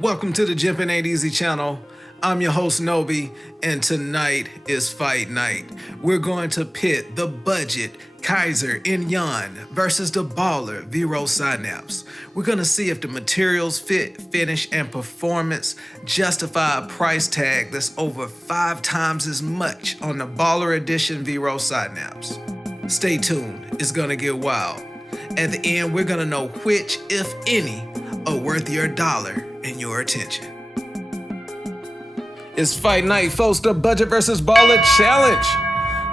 Welcome to the Jumpin' Ain't Easy channel. I'm your host Nobi, and tonight is fight night. We're going to pit the budget Kizer In-Yan versus the baller Vero Synapse. We're going to see if the materials, fit, finish, and performance justify a price tag that's over 5 times as much on the baller edition Vero Synapse. Stay tuned, it's going to get wild. At the end, we're going to know which, if any, are worth your dollar and your attention. It's fight night, folks, the budget versus baller challenge.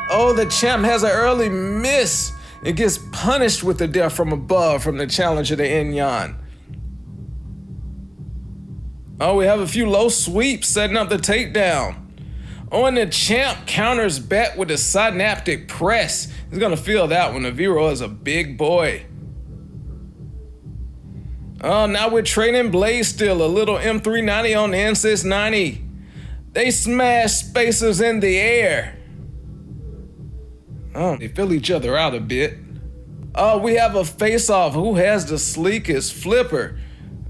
Oh, the champ has an early miss. It gets punished with the death from above from the challenger to In-Yan. Oh, we have a few low sweeps setting up the takedown. Oh, and the champ counters back with a synaptic press. He's gonna feel that one. The Vero is a big boy. Oh, now we're trading blades still. A little M390 on the N690. They smash spacers in the air. Oh, they fill each other out a bit. Oh, we have a face-off. Who has the sleekest flipper?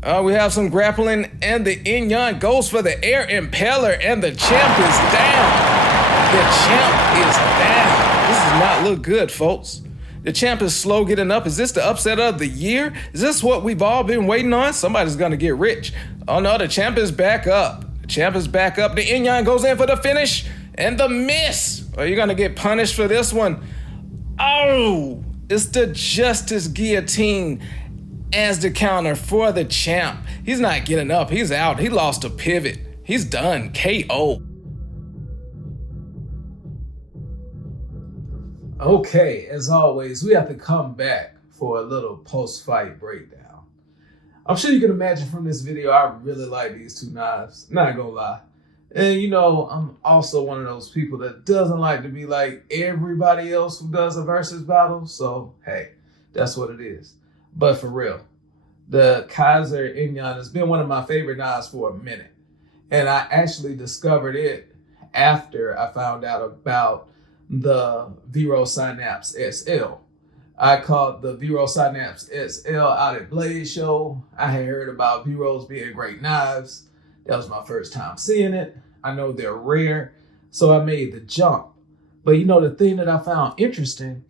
We have some grappling, and the In-Yan goes for the air impeller, and the champ is down. The champ is down. This does not look good, folks. The champ is slow getting up. Is this the upset of the year? Is this what we've all been waiting on? Somebody's gonna get rich. Oh no, the champ is back up. The champ is back up. The In-Yan goes in for the finish, and the miss. Are you gonna get punished for this one? Oh, it's the Justice Guillotine as the counter for the champ. He's not getting up, he's out. He lost a pivot. He's done, KO. Okay, as always, we have to come back for a little post-fight breakdown. I'm sure you can imagine from this video, I really like these two knives, not gonna lie. And you know, I'm also one of those people that doesn't like to be like everybody else who does a versus battle, so hey, that's what it is. But for real, the Kizer In-Yan has been one of my favorite knives for a minute. And I actually discovered it after I found out about the Vero Synapse XL. I caught the Vero Synapse XL out at Blade Show. I had heard about Veros being great knives. That was my first time seeing it. I know they're rare, so I made the jump. But you know, the thing that I found interesting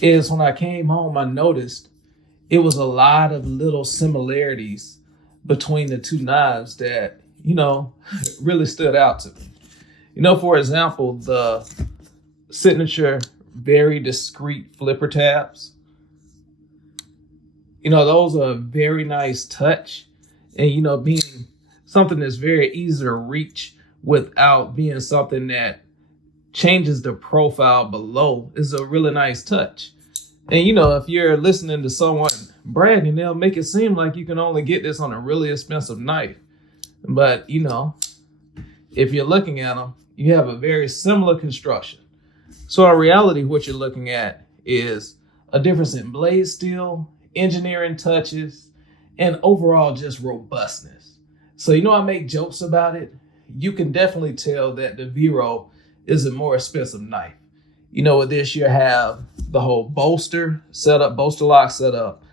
is when I came home, I noticed it was a lot of little similarities between the two knives that, you know, really stood out to me. You know, for example, the signature, very discreet flipper tabs. You know, those are a very nice touch. And, you know, being something that's very easy to reach without being something that changes the profile below is a really nice touch. And, you know, if you're listening to someone bragging, they'll make it seem like you can only get this on a really expensive knife. But, you know, if you're looking at them, you have a very similar construction. So in reality, what you're looking at is a difference in blade steel, engineering touches, and overall just robustness. So, you know, I make jokes about it. You can definitely tell that the Vero is a more expensive knife. You know, with this, you have the whole bolster setup, bolster lock setup,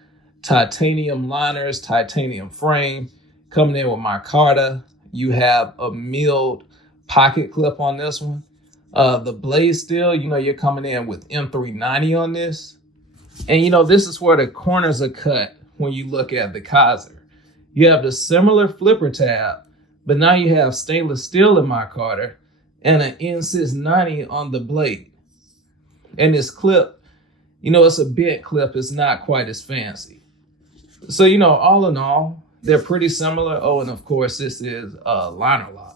titanium liners, titanium frame, coming in with micarta. You have a milled pocket clip on this one. The blade steel, you know, you're coming in with M390 on this. And, you know, this is where the corners are cut when you look at the Kizer. You have the similar flipper tab, but now you have stainless steel in micarta and an N690 on the blade. And this clip, you know, it's a bent clip. It's not quite as fancy. So, you know, all in all, they're pretty similar. Oh, and of course, this is a liner lock.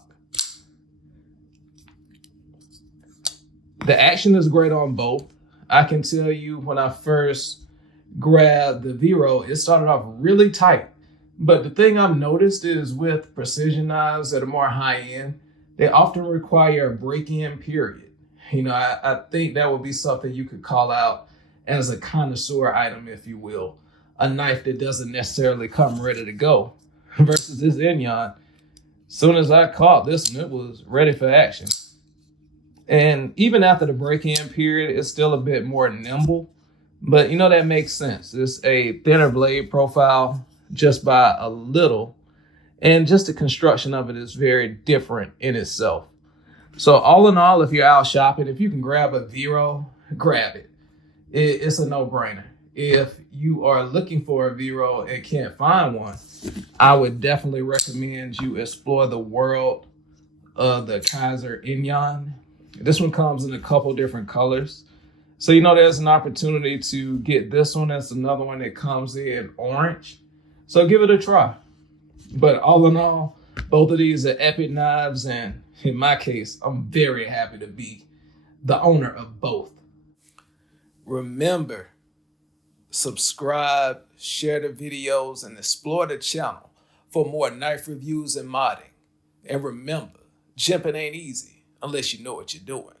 The action is great on both. I can tell you when I first grabbed the Vero, it started off really tight. But the thing I've noticed is with precision knives that are more high-end, they often require a break-in period. You know, I think that would be something you could call out as a connoisseur item, if you will. A knife that doesn't necessarily come ready to go. Versus this In-Yan, soon as I caught this one, it was ready for action. And even after the break-in period, it's still a bit more nimble. But, you know, that makes sense. It's a thinner blade profile just by a little. And just the construction of it is very different in itself. So all in all, if you're out shopping, if you can grab a Vero, grab it. It's a no-brainer. If you are looking for a Vero and can't find one, I would definitely recommend you explore the world of the Kizer In-Yan. This one comes in a couple different colors. So, there's an opportunity to get this one. That's another one that comes in orange. So give it a try. But all in all, both of these are epic knives. And in my case, I'm very happy to be the owner of both. Remember, subscribe, share the videos, and explore the channel for more knife reviews and modding. And remember, jimping ain't easy unless you know what you're doing.